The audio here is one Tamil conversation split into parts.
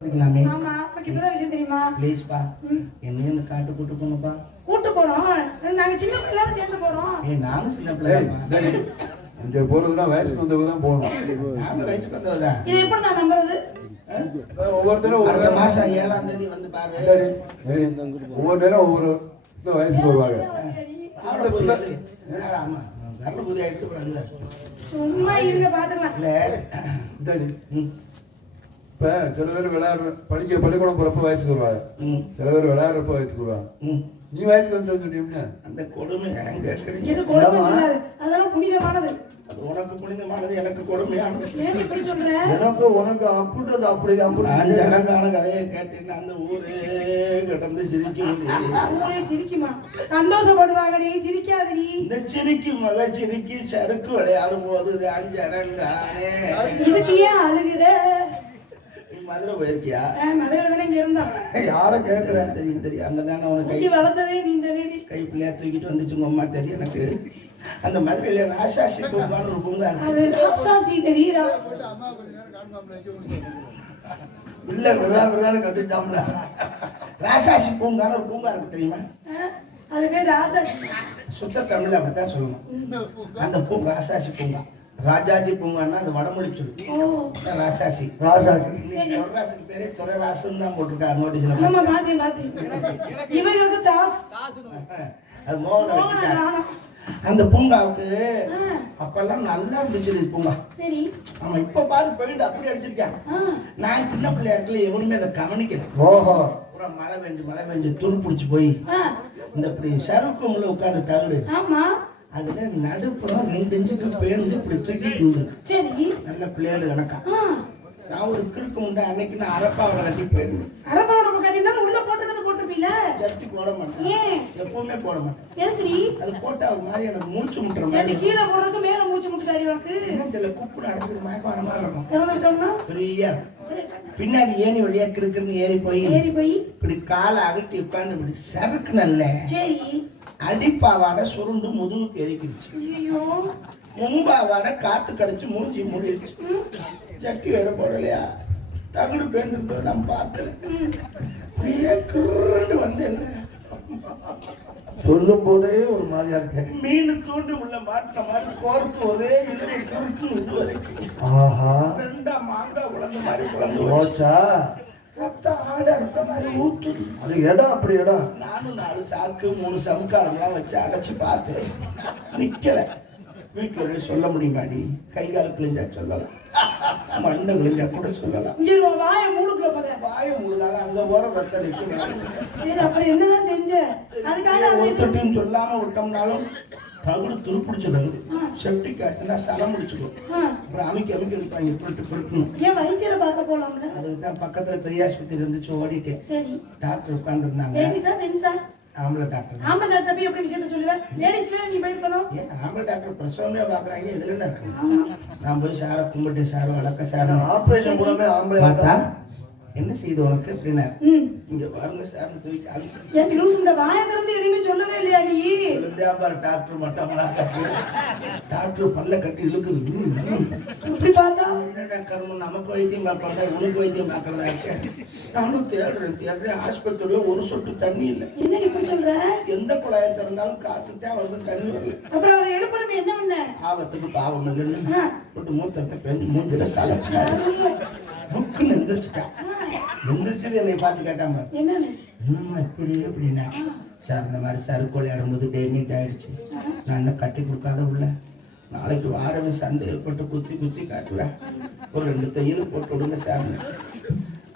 ஆமா உங்களுக்கு இப்பதான் விஷயம் தெரியுமா? ப்ளீஸ் பா என்னையும் இந்த காட்டு கூட்டு போங்கப்பா. கூட்டு போறோம். நாங்க சின்ன பிள்ளைல சேர்ந்து போறோம். நானும் சின்ன பிள்ளை. இங்க போறதுன்னா வயசுக்கு வந்தவங்க தான் போகணும். நாங்க வயசுக்கு வந்தவதான். இது எப்படி நான் நம்புறது? ஒவ்வொருத்தரும் அடுத்த மாசம் 7ஆம் தேதி வந்து பாரு. ஒவ்வொரு நேரம் ஒவ்வொரு வயசுக்கு வருவாங்க. ஆமா நல்ல புதிய எடுத்து போறாங்க. சும்மா இருங்க பாத்துக்கலாம். இப்ப சில பேர் விளையாடுற பள்ளிக்கூடம் போறப்ப வயசுக்கு வருவாங்க. சில பேர் விளையாடுறப்ப வயசுக்கு வருவாங்க. நீ வயசுக்கு வந்து சொன்னீங்கன்னா அந்த கொடுமை இது கொடுமை சொல்லாது. அதெல்லாம் புனிதமானது. அது உனக்கு புனிதமானது, எனக்கு கொடுமையானது. ஏன் இப்படி சொல்ற? எனக்கு உனக்கு அப்படி அப்படி அழகான கதையை கேட்டீங்கன்னா அந்த ஊரே கிடந்து சிரிக்கும். ஊரே சிரிக்குமா? சந்தோஷப்படுவாங்க. நீ சிரிக்காது. நீ இந்த சிரிக்கு மக சிரிக்கி சறுக்கு விளையாடும் போது அஞ்சடங்கானே. இதுக்கு ஏன் அழுகுற? மதுரை போயிருக்கியா? மதுரையில தானே இங்க இருந்தோம். யார கேட்கிறேன் தெரியும் தெரியும். அங்கதானே உனக்கு கை வளர்த்ததே நீ தெரியுடி. கை பிள்ளையா தூக்கிட்டு வந்துச்சு உங்க அம்மா தெரியும் எனக்கு. அந்த மதுரையில ராசாசி பூங்கான்னு ஒரு பூங்கா இருக்கு. அது ராசாசி தெரியுறா? இல்ல விழா கட்டிட்டாம்ல. ராசாசி பூங்கான்னு ஒரு பூங்கா இருக்கு தெரியுமா? அது பேர் ராசாசி. சுத்த தமிழ் அப்படித்தான் சொல்லணும். அந்த பூங்கா ராசாசி பூங்கா. ராஜாஜி பூங்கான்னா அது வடமொழி சொல்லு. ராசாசி ராசாசி பேரே துறைராசுன்னு தான் போட்டிருக்காரு நோட்டீஸ்ல. இவங்களுக்கு தாஸ் அது மோகன. அந்த பூங்காவுக்கு அப்பெல்லாம் நல்லா இருந்துச்சு பூங்கா. சரி. ஆமா இப்ப பாரு பெயிண்ட் அப்படி அடிச்சிருக்காங்க. நான் சின்ன பிள்ளையா இருக்கல எவனுமே அதை கவனிக்கல. ஓஹோ பூரா மழை பெஞ்சு துரு பிடிச்சி போய் இந்த இப்படி சருக்கும்ல உட்காந்து தவிடு. ஆமா அதுல நடுப்புறம் 2 இன்ச்சுக்கு பேருந்து இப்படி தூக்கிட்டு இருந்தது. சரி. நல்ல பிள்ளையாடு கணக்கா. நான் ஒரு கிறுக்கு முண்டை அன்னைக்கு நான் அரப்பாவை கட்டி போயிருந்தேன். அரப்பாவை கட்டி தான் உள்ள போட்டுக்கிறது போட்டுப்பீல. ஜட்டி போட மாட்டேன். எப்பவுமே போட மாட்டேன். எதுக்குடி? அது போட்டா ஒரு மாதிரி எனக்கு மூச்சு முட்டுற மாதிரி. கீழே போறதுக்கு மேல மூச்சு முட்டுறாரு உனக்கு. இதுல குப்பு நடக்குது மயக்கம் வர மாதிரி இருக்கும். திறந்துட்டோம்னா ஃப்ரீயா பின்னாடி ஏணி வழியா கிறுக்குன்னு ஏறி போய் இப்படி காலை அகட்டி உட்காந்து இப்படி சறுக்கு நல்ல. சரி. அடிப்பாவாட சுருண்டு முதுகுக்கு எரிக்கிடுச்சு. முன்பாவாட காத்து கடிச்சு மூஞ்சி மூடிடுச்சு. ஜட்டி வேற போடலையா தகுடு பேர்ந்துருந்தது நான் பார்த்தேன். வந்து சொல்லும் போதே ஒரு மாதிரியா இருக்கேன். மீன் தூண்டு உள்ள மாட்ட மாதிரி கோர்த்து ஒரே இது வரைக்கும். ஆஹா 2 மாங்காய் உழந்த மாதிரி குழந்தை போச்சா? ரத்த ஆடு அறுத்த மாதிரி ஊத்துது. அது இடம் அப்படி இடம். நானும் 4 சாக்கு 3 சமுக்காலம்லாம் வச்சு அடைச்சு பார்த்தேன். நிக்கல. வீட்டுல போய் சொல்ல முடியுமாடி? கை கால் கிழிஞ்சா சொல்லலாம், மண்ணை கிழிஞ்சா கூட சொல்லலாம். வாய மூடுக்குள்ள போத. வாய மூடுனால அங்க ஓர ரத்த நிக்கணும். அப்புறம் என்னதான் செஞ்ச? அதுக்காக ஒருத்தட்டும் சொல்லாம விட்டோம்னாலும் தகுடு துருப்பிடிச்சது. செப்டிக் ஆச்சுன்னா சலம் முடிச்சுக்கும். அப்புறம் அமைக்க இருப்பாங்க. இப்படிக்கணும். ஏன் வைத்தியரை பார்க்க போலாம்ல? அதுக்கு தான் பக்கத்துல பெரிய ஆஸ்பத்திரி இருந்துச்சு, ஓடிட்டேன். சரி. டாக்டர் உட்கார்ந்துருந்தாங்க. ஆம்பளை டாக்டர். ஆம்பளை டாக்டர் போய் எப்படி விஷயத்த சொல்லுவேன்? லேடிஸ்ல நீ போயிருக்கணும். ஆம்பளை டாக்டர் பிரசவமே பாக்குறாங்க. எதுல இருக்கு? நான் போய் சாரை கும்பிட்டு சார் வளர்க்க சார் ஆபரேஷன் கூடவே ஆம்பளை பார்த்தா என்ன செய்து உனக்கு அப்படின்னா இங்க பாருங்க சார் வாய திறந்து எதுவுமே சொல்லவே இல்லையா நீ? டாக்டர் மட்டும் டாக்டர் பல்ல கட்டி இழுக்குது. இப்படி பார்த்தா கருமம் நமக்கு வைத்தியம் பார்க்கறதா உனக்கு வைத்தியம் பார்க்கறதா இருக்கேன். நானும் தேடுறேன் ஆஸ்பத்திரியில ஒரு சொட்டு தண்ணி இல்லை. என்ன இப்படி சொல்ற? எந்த குழாயை திறந்தாலும் காத்துத்தான் வருது, தண்ணி வரல. அப்புறம் அவர் எழுப்புறமே என்ன பண்ண? ஆபத்துக்கு பாவம் இல்லைன்னு போட்டு மூத்தத்தை பெஞ்சு மூஞ்சில சாலை புக்குன்னு எந்திரிச்சுட்டான். எந்திரிச்சு என்னை பார்த்து கேட்டாங்க என்னம்மா இப்படி அப்படின்னா. சார் இந்த மாதிரி சறுக்கு விளையாடும்போது டேமேஜ் ஆயிடுச்சு. நான் என்ன கட்டி கொடுக்காத உள்ள நாளைக்கு வாரவே சந்தையில் போட்டு குத்தி காட்டுவேன். ஒரு 2 தையல் போட்டு விடுங்க சார்.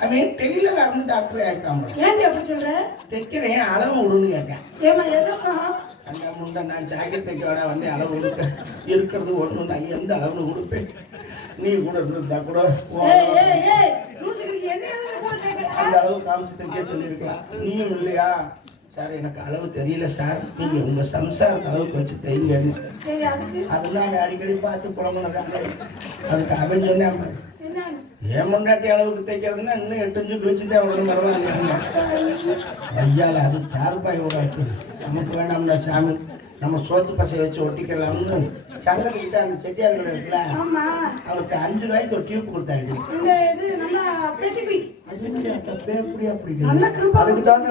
அவன் டெய்லர் இருந்து டாக்டரே ஆயிட்டான். ஏன் அப்படி சொல்ற? தைக்கிறேன் அளவு விடுன்னு கேட்டேன். அந்த முண்டை நான் ஜாக்கெட் தைக்க வந்து அளவு கொடுக்க இருக்கிறது ஒன்று. நான் எந்த அளவுல கொடுப்பேன்? நீ கூட இருந்தா கூட அந்த அளவு காமிச்சு தைக்க சொல்லியிருக்கலாம். நீயும் இல்லையா சார்? எனக்கு அளவு தெரியல சார், நீங்க உங்க சம்சாரத்து அளவுக்கு வச்சு தைங்க. அதெல்லாம் அடிக்கடி பார்த்து புலம்புனதாங்க. அதுக்கு அவன் சொன்னேன், ஏன் முன்னாடி அளவுக்கு தைக்கிறதுன்னா இன்னும் 8 இன்ச்சு வச்சுதான் அவ்வளவு பரவாயில்ல. ஐயால அது தார்பாய் இருக்கு, நமக்கு வேணாம்னா சாமி. நம்ம சோத்து பசை வச்சு ஒட்டிக்கலாம்னு சங்ககிட்ட அந்த செட்டியார் கடை இருக்குல்ல, ஆமா அவருக்கு 5 ரூபாய்க்கு ஒரு டியூப் கொடுத்தாங்க. இந்த இது நல்லா பெசிபிக் நல்ல அதுக்கு தாங்க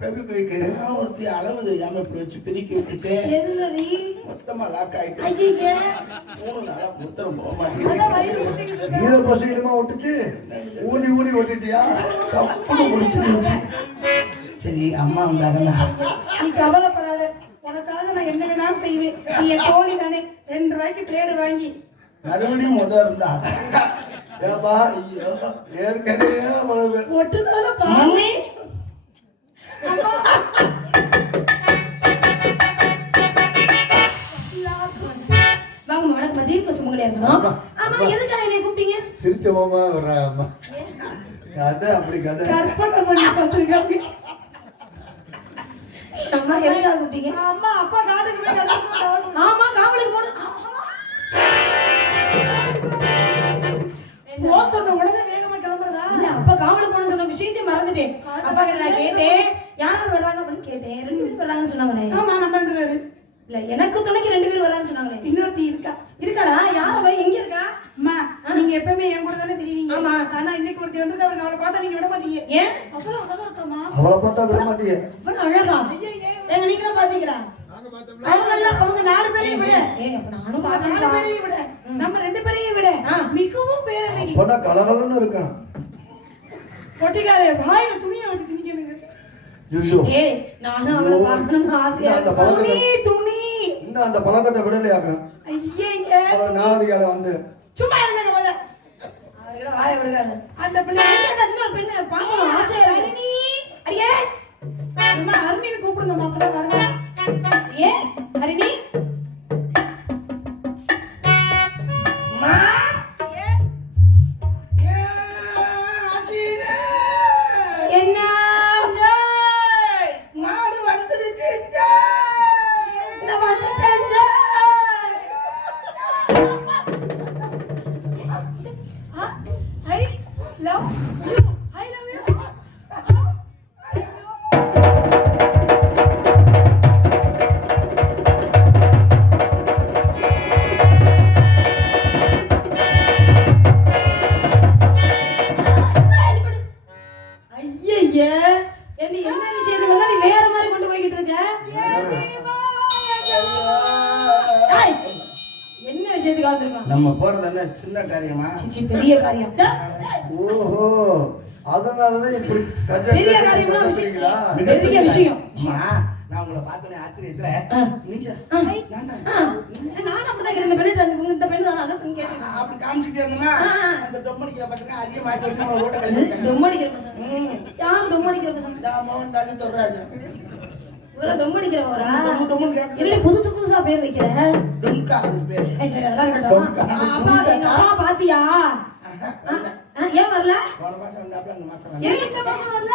பெபிக்விக்கு ஒருத்தி அளவு தெரியாம இப்படி வச்சு பிரிக்கி விட்டுட்டு எதுலடி மொத்தமா லாக் ஆயிட்டு ஐயே 3 நாளா முத்திரம் போக அத மாட்டேங்குது. வயிறு ஒட்டிக்கிட்டு இருக்க. ஈர பசையிலுமா ஒட்டுச்சு ஊனி ஊனி ஒட்டிட்டியா தப்புன்னு முடிச்சிருந்துச்சு. சரி அம்மா வந்தாங்கன்னா நீ கவலைப்படாத, உனக்காக நான் என்ன வேணாலும் செய்வேன். நீ என் தோழி தானே, 2 ரூபாய்க்கு பிளேடு வாங்கி மறுபடியும் இருந்தா ஏப்பா ஏற்கனவே அவ்வளவு பேர் ஒட்டுனால பாவி. வாங்க வணக்கம் மதியம் சுமங்கலியா இருக்கணும். ஆமா எதுக்காக என்னை கூப்பிட்டீங்க? சிரிச்ச மாமா வர்றா அம்மா கதை அப்படி கதை கற்பனை பண்ணி பார்த்திருக்காங்க. அம்மா எதுக்காக கூப்பிட்டீங்க? அம்மா அப்பா காட்டுக்கு போய் கதை ஆமா காவலுக்கு போடு. சொன்ன உடனே வேகமா கிளம்புறதா? இல்ல அப்பா காவலுக்கு போன சொன்ன விஷயத்தையும் மறந்துட்டேன். அப்பா கிட்ட நான் கேட்டேன் யார் யார் வர்றாங்க அப்படின்னு கேட்டேன். 2 பேர் வர்றாங்கன்னு சொன்னாங்களே. ஆமா நம்ம 2 பேரு. இல்ல எனக்கு துணைக்கு 2 பேர் வர்றாங்கன்னு சொன்னாங்களே. இன்னொருத்தி இருக்கா. இருக்காடா? யார வை எங்க இருக்கா? அம்மா நீங்க எப்பவுமே என் கூட தானே தெரியுவீங்க. ஆமா. ஆனா இன்னைக்கு ஒருத்தி வந்துட்டு அவருக்கு அவளை பார்த்தா நீங்க விட மாட்டீங்க. ஏன் அவ்வளவு அழகா இருக்காமா? அவளை பார்த்தா விட மாட்டீங்க. அவ்வளவு அழகா? எங்க நீங்களும் பாத்தீங்களா? அவங்க 4 பேரையும் விட, ஏய் அப்ப நானும் 4 பாக்கணும். பேரையும் விட, நம்ம 2 பேரையும் விட மிகவும் பேரழகி. போட்டா கலகலன்னு இருக்கான். பொட்டிக்காரே வாயில துணியை வச்சு திணிக்கணுங்க. ஐயோ ஏய் நானும் அவளை பார்க்கணும்னு ஆசையா அந்த இருக்கு. பழக்கத்தை துணி இன்னும் அந்த பழக்கத்தை விடலையாக்க ஐயே அவன் நாகரிகால வந்து சும்மா இருங்க முதல்ல. அவர்கிட்ட வாயை விடுறாரு. அந்த பிள்ளை இன்னொரு பெண்ணை பார்க்கணும் ஆசையா இருக்கு. அடியே அம்மா அருணின்னு கூப்பிடுங்க மாப்பிள்ளை பாருங்க. ஏ ஹரிணி அம்மா என்ன நாடு வந்துருச்சு. இந்த வந்துட்டேன். I love you. I love you. ஐயையே என்ன என்ன விஷயத்துக்கு நீ வேற மாதிரி கொண்டு போய்கிட்டு இருக்க? ஏய், என்ன விஷயத்துக்கு வந்திருக்கான்? நம்ம போறது என்ன சின்ன காரியமா? சிச்சி பெரிய காரியம். ஓஹோ அதனாலதான் இப்படி பெரிய காரியம்னா விஷயம். பெரிய விஷயம். அம்மா நான் உங்களை பார்த்தனே ஆச்சரியத்துல நீங்க நான் அப்படிதான் இந்த பெண்ணு இந்த பெண்ணு தான் அதான் கேட்டேன். அப்படி காமிச்சிட்டே இருந்தா அந்த டொம்மடிக்கிற பசங்க அதிகம் மாற்றி வச்சு நம்ம ரோட்டை கழிச்சு டொம்மடிக்கிற பசங்க. யார் டொம்மடிக்கிற பசங்க? மோகன் தாஜி தொடுறாங்க இவர டொம்மடிக்கிறவரா? டொம்மன் கேட்க இல்ல புதுசு புதுசா பேர் வைக்கிற. டொம்கா அதுக்கு பேரு. சரி அதெல்லாம் இருக்கட்டும். அப்பா எங்க அப்பா பாத்தியா? ஏன் வரல? போன மாசம் வந்தாப்புல அந்த மாசம் வரல. ஏன் இந்த மாசம் வரல?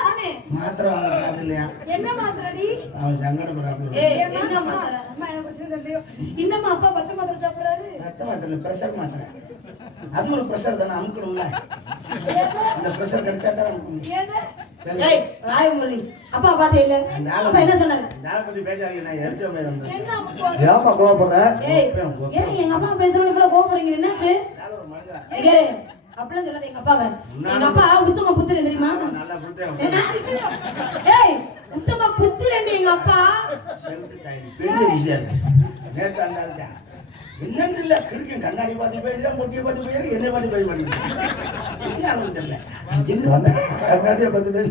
மாத்திரை வாங்க காசு இல்லையா? என்ன மாத்திரடி? அவன் சங்கடப்படுறாப்புல. ஏய் என்ன மாத்திரை? அம்மா எனக்கு கொஞ்சம் தெரியலையோ. இன்னமா அப்பா பச்சை மாத்திரை சாப்பிடுறாரு. ரத்த மாத்திரை பிரஷர் மாத்திரை. அது ஒரு பிரஷர் தானே அமுக்கணும்ல. அந்த பிரஷர் கிடைச்சா தான் அமுக்கணும். ஏங்க ஏய் ராய் முரளி அப்பா பாத்தே இல்ல. அப்பா என்ன சொன்னாரு? நான் பத்தி பேசாதீங்க, நான் எரிச்ச மாதிரி வந்தேன். என்ன அம்மா ஏமா கோவப்படுற? ஏய் ஏன் எங்க அப்பா பேசுறவங்க இவ்வளவு கோவப்படுறீங்க? என்னாச்சு? ஒரு மனிதா ஏய் அப்படிலாம் சொல்லாத எங்க அப்பாவை. எங்க அப்பா உத்தம புத்திரன் தெரியுமா? நல்லா புத்தேன். ஏய் உத்தம புத்திரன் எங்க அப்பா. செவுட்டு தாயி பெரிய விஷயம். நேத்து அந்த ஆள்தான். என்னன்னு இல்ல கிறுக்கன் கண்ணாடி பார்த்து போயிடலாம், பொட்டியை பார்த்து போயிடலாம், என்ன பார்த்து போய் மாட்டேங்குது. என்ன அவனுக்கு தெரியல. கண்ணாடியை பத்தி பேச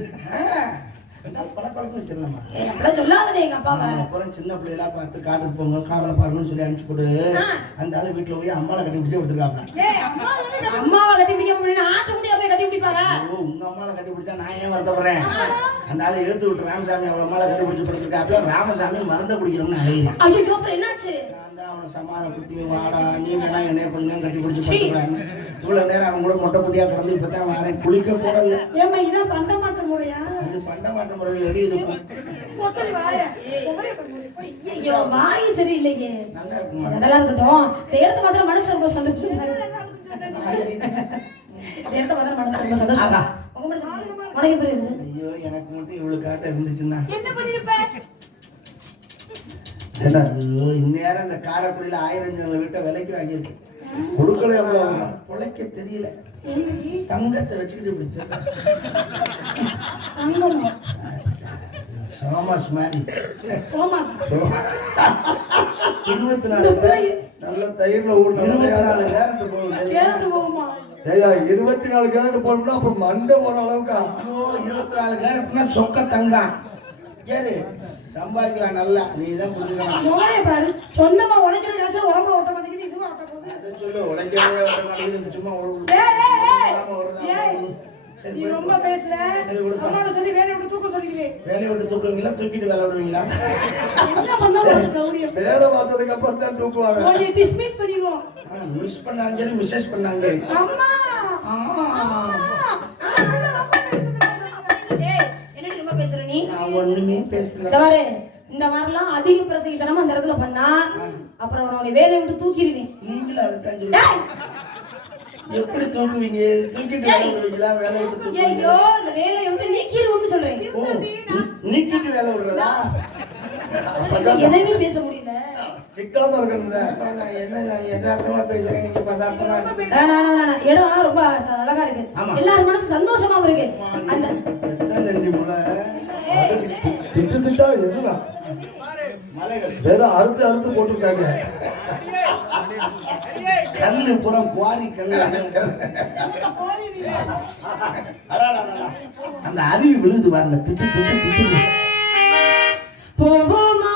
பழப்பழக்கம் சொல்லலாமா? ஏய் அப்படிலாம் சொல்லாதே எங்க அப்பாவை. அப்புறம் சின்ன பிள்ளைகளா பார்த்து காட்டுக்கு போங்க காவலை பாருங்கன்னு சொல்லி அனுப்பிச்சு கொடு. அந்த ஆளு வீட்டுல போய் அம்மாவை கட்டி பிடிச்சி கொடுத்துருக்காங்க. ஏய் அம்மா வந்து அம்மாவை கட்டி பிடிக்க முடியல ஆட்டுக்குட்டியா போய் கட்டி பிடிப்பாங்க. ஓ உங்க அம்மாவை கட்டி பிடிச்சா நான் ஏன் வருத்தப்படுறேன்? அந்த ஆளை எழுத்து விட்டு ராமசாமி அவளை அம்மாவை கட்டி பிடிச்சி கொடுத்துருக்காப்புல. ராமசாமி மருந்த குடிக்கிறோம்னு அழையிறான். ஐயோ அப்புறம் என்னாச்சு? நான் தான் அவனை சமாதானப்படுத்தி வாடா நீங்க என்ன கொஞ்சம் கட்டி பிடிச்சி கொடுத்துருக்காங்க. இவ்வளவு நேரம் அவன் கூட மொட்டை பொடியா கிடந்து இப்பதான் வரேன் குளிக்க போறது. ஏம்மா இதான் பண்ண மாட்ட முறையா? இது பண்ண மாட்ட முறையில் எரியுது. கொத்தடி வாய. ஒரே பண்ணு போய். ஐயோ வாய் சரியில்லையே. நல்லா இருக்குமா? நல்லா இருக்கட்டும். தேர்ந்த மாதிரி மனசு ரொம்ப சந்தோஷமா இருக்கு. தேர்ந்த மாதிரி மனசு ரொம்ப சந்தோஷமா ஆகா. இருக்கு. உங்க மனசு உனக்கு எப்படி இருக்கு? ஐயோ எனக்கு மட்டும் இவ்வளவு காட்ட இருந்துச்சுன்னா என்ன பண்ணிருப்ப? ஏண்டா, ஐயோ, இந்நேரம் இந்த காரைக்குடியில 1000 ஜன வீட்டை விலைக்கு வாங்கியிருக்கு. கொடுக்கல எவ்வளவு பொழைக்க தெரியல. தங்கத்தை வச்சுக்கிட்டு இப்படி தெரியல. தங்கமா? சோமாஸ் மாதிரி சோமாஸ் 24 பேர் நல்ல தயிர்ல ஊர் 24 கேரட் போகுது. கேரட் போகுமா? 24 கேரட் போடணும்னா அப்ப மண்டை போற அளவுக்கா? ஐயோ, 24 கேரட்னா சொக்க தங்கம். ஏறு சம்பாதிக்கலாம் நல்லா. நீ தான் புரிஞ்சுக்கலாம். மோனே பாரு, சொந்தமா உழைக்கிற காசு உடம்புல ஓட்ட மாட்டேங்குது, இதுவும் ஓட்ட போகுது. அதை சொல்லு, உழைக்கவே வர மாட்டேங்குது. சும்மா நீ ரொம்ப பேசுற. அம்மாவோட சொல்லி வேலையை விட்டு தூக்க சொல்லிடுவேன். வேலையை விட்டு தூக்குவீங்களா, தூக்கிட்டு வேலை விடுவீங்களா? என்ன பண்ணாலும் சௌரியம். வேலை பார்த்ததுக்கு அப்புறம் தான் தூக்குவாங்க. உன்னை டிஸ்மிஸ் பண்ணிடுவோம். மிஸ் பண்ணாங்க சரி, மிஸ்ஸஸ் பண்ணாங்க. அம்மா என்னடி ரொம்ப பேசுற நீ? நான் ஒண்ணுமே பேசல. இந்த பாரு, இந்த மாதிரிலாம் அதிக பிரசங்கித்தனமா அந்த இடத்துல பண்ணா அப்புறம் உன்னை வேலையை விட்டு தூக்கிடுவேன். நீங்களும் அதுதான் சொல்லுங்க. எப்படி தூக்குவீங்க? தூக்கிட்டு வேலை விடுவீங்களா, வேலை விட்டு தூக்குவீங்க? ஐயோ, இந்த வேலையை விட்டு நீக்கிடுவோம்னு சொல்றேன். ஓ, நீக்கிட்டு வேலை விடுறதா? எதையுமே பேச முடியல. நிக்காம இருக்கணும். நான் யதார்த்தமா பேசுறேன், நீங்க பதார்த்தமா. இடம் ரொம்ப அழகா இருக்கு. ஆமா. எல்லாரும் மனசு சந்தோஷமாவும் இருக்கு. அந்த நன்றி முளை திட்டு திட்டா என்னதான் மலைகள் வெறும் அறுத்து போட்டுருக்காங்க. கல்லு புறம் குவாரி கல்லு. அந்த அருவி விழுது பாருங்க, திட்டு திட்டு திட்டு. போவோமா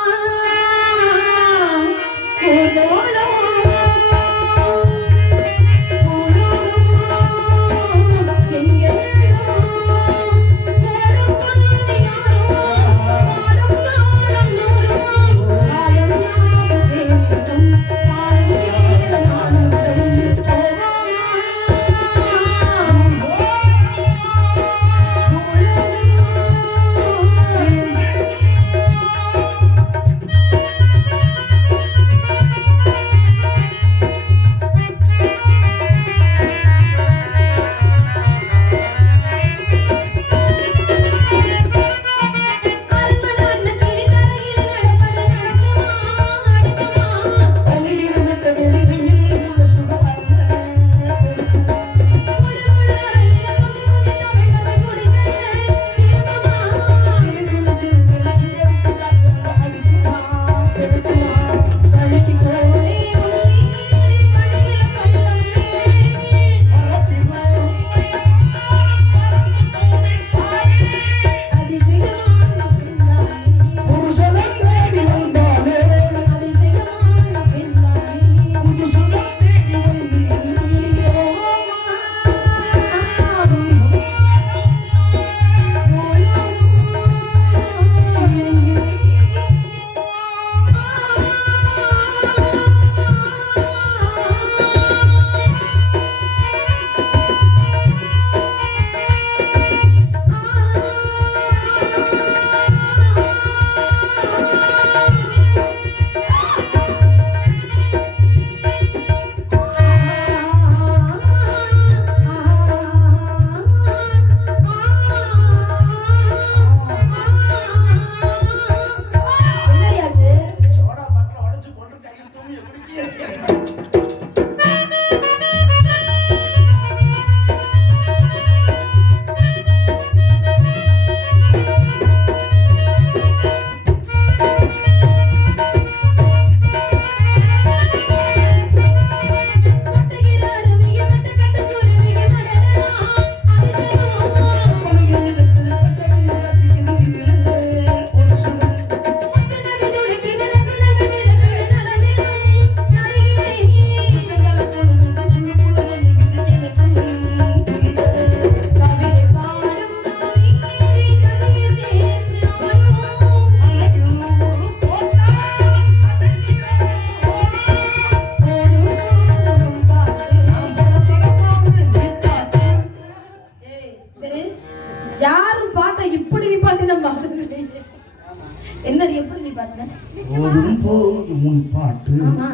என்னடி எப்படி நீ பாடுன? போதும் போதும் உன் பாட்டு ஆமா.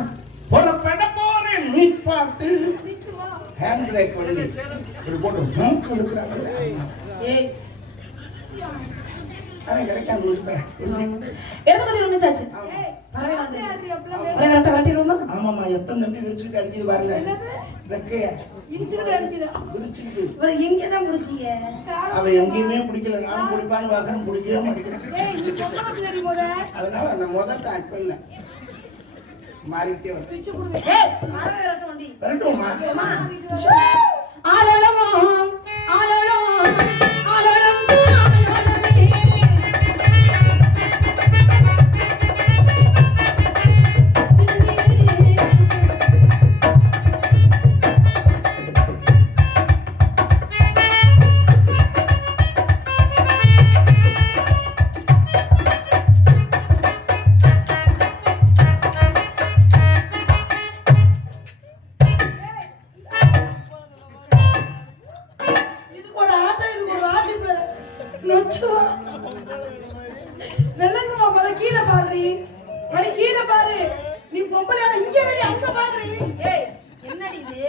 புறப்பட போறேன் நீ பாட்டு. ஹேண்ட் பிரேக் பண்ணி இப்படி போட்டு ஹேண்ட் கொடுக்குறாங்க. ஏய் அவன் கிடைக்காம போயிட்டேன். எதை பத்தி ஒண்ணுச்சாச்சு? கரெக்டா கட்டிடுவோமா? ஆமாம்மா, எத்தனை நம்பி விரிச்சுக்கிட்டு அடிக்குது பாருங்க. ரெக்கைய விரிச்சுக்கிட்டு இவளை எங்கதான் முடிச்சீங்க? அவன் எங்கேயுமே பிடிக்கல. நானும் பிடிப்பான்னு பார்க்கறேன், பிடிக்கவே மாட்டேங்கிறேன். அதனால அந்த முதல் தாக்கம் இல்லை, மாறிக்கிட்டே வரும். ஏய், மரமே விரட்ட வண்டி. வரட்டும்மா. ஆலோலம் ஆலோலம் ஆலோலம் வெள்ளங்கம்மா போல கீழே பாரு, வழி கீழே பாரு. நீ பொம்பளை இங்க வெளிய அங்க பாரு. ஏய், என்னடி இது?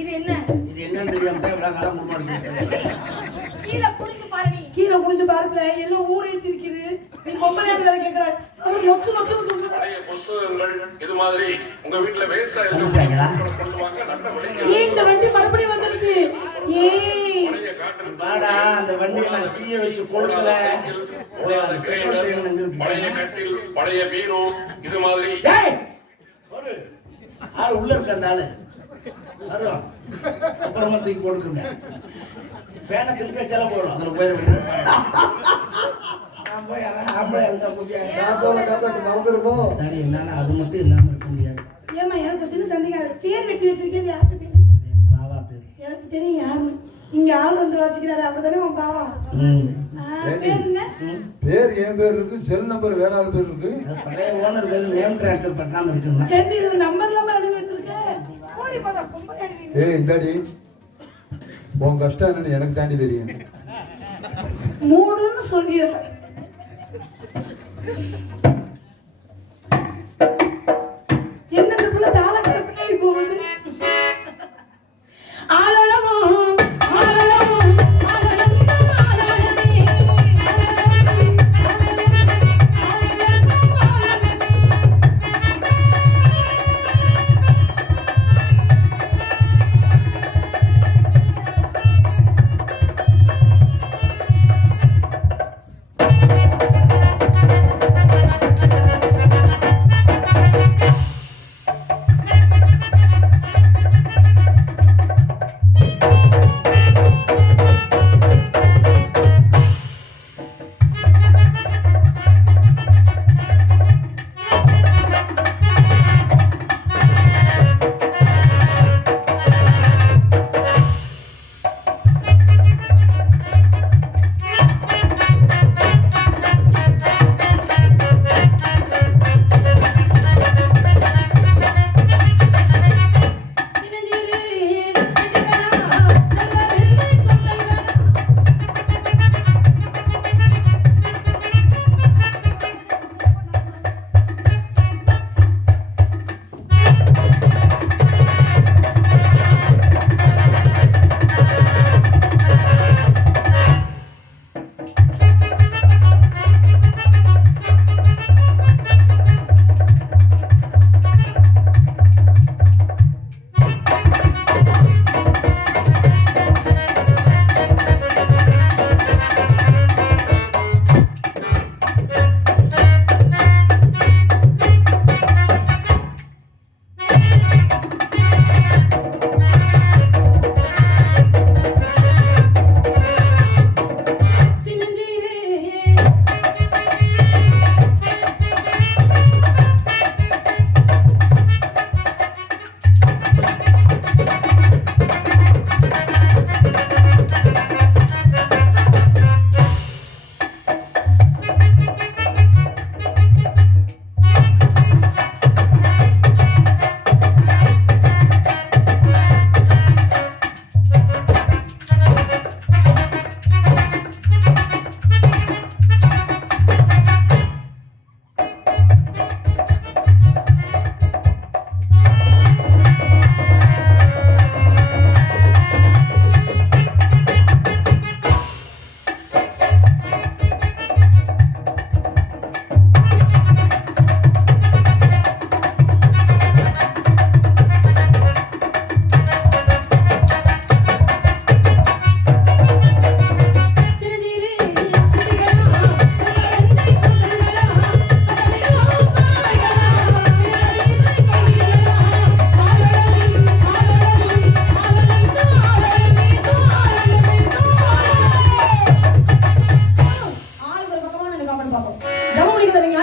இது என்ன? இது என்னன்னு தெரியாம தான் இவ்வளவு காலம் முன்னாடி கீழே புடிச்சு பாரு நீ. கீழே குனிஞ்சு பாருல, எல்லாம் ஊரே சிரிக்குது. நீ பொம்பளை வேற கேக்குற. அவன் நொச்சு நொச்சு தூங்குது. பழைய புத்தகங்கள் இது மாதிரி உங்க வீட்டுல விவசாயம் வந்துட்டாங்களா? கொண்டு வாங்க, நல்ல விலைக்கு ஏய், இந்த வண்டி மறுபடியும் வந்துருச்சு. ஏய், பழைய காட்டன் வாடா, அந்த வண்டியை நான் தீய வச்சு கொடுக்கல. ஓடாத கிரைண்டர், பழைய கட்டில், பழைய பீரோ இது மாதிரி டேய், ஒரு ஆள் உள்ள இருக்க அந்த ஆளு வரும், அப்புறமா தூக்கி போட்டுருங்க. பேனை திருப்பி வச்சாலும் போடும், அதுல போயிடும். நான் போய் யாராவது ஆம்பளை இருந்தா முடியாது. காத்தோட காத்தாட்டு மறந்துருப்போம். சரி, என்னால அது மட்டும் இல்லாம இருக்க முடியாது. ஏமா எனக்கு சின்ன சந்தேகம். பேர் வெட்டி வச்சிருக்கேன், யாருக்கு தெரியும்? என் பாவா பேரு. எனக்கு தெரியும் யாருன்னு. இங்க ஆள் வந்து வாசிக்கிறாரு, அப்படித்தானே உன் பாவம். ம். பேர் என்ன? ம். பேர் என் பேர் இருக்கு, செல் நம்பர் வேற ஆள் பேர் இருக்கு. அது பழைய ஓனர் பேரு நேம் டிரான்ஸ்ஃபர் பண்ணாம இருக்குமா? ரெண்டு இது நம்பர் இல்லாம எழுதி வச்சிருக்கேன். போடி பார்த்தா பொம்பளை எழுதி. ஏய் இந்தாடி, உன் கஷ்டம் என்னன்னு எனக்கு தாண்டி தெரியும். மூடுன்னு சொல்லிடுறேன். என்னதுக்குள்ள தாளக்கட்ட பின்னாடி போகுது. ஆலோலம் ஆலோலம் ஆலோலம் ஆலோலமே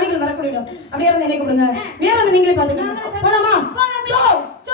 வழிகள் வரக்கூடிய இடம். அப்படியே இருந்து என்னை கூப்பிடுங்க. வேற வந்து நீங்களே பாத்துக்கணும். போலாமா? சோ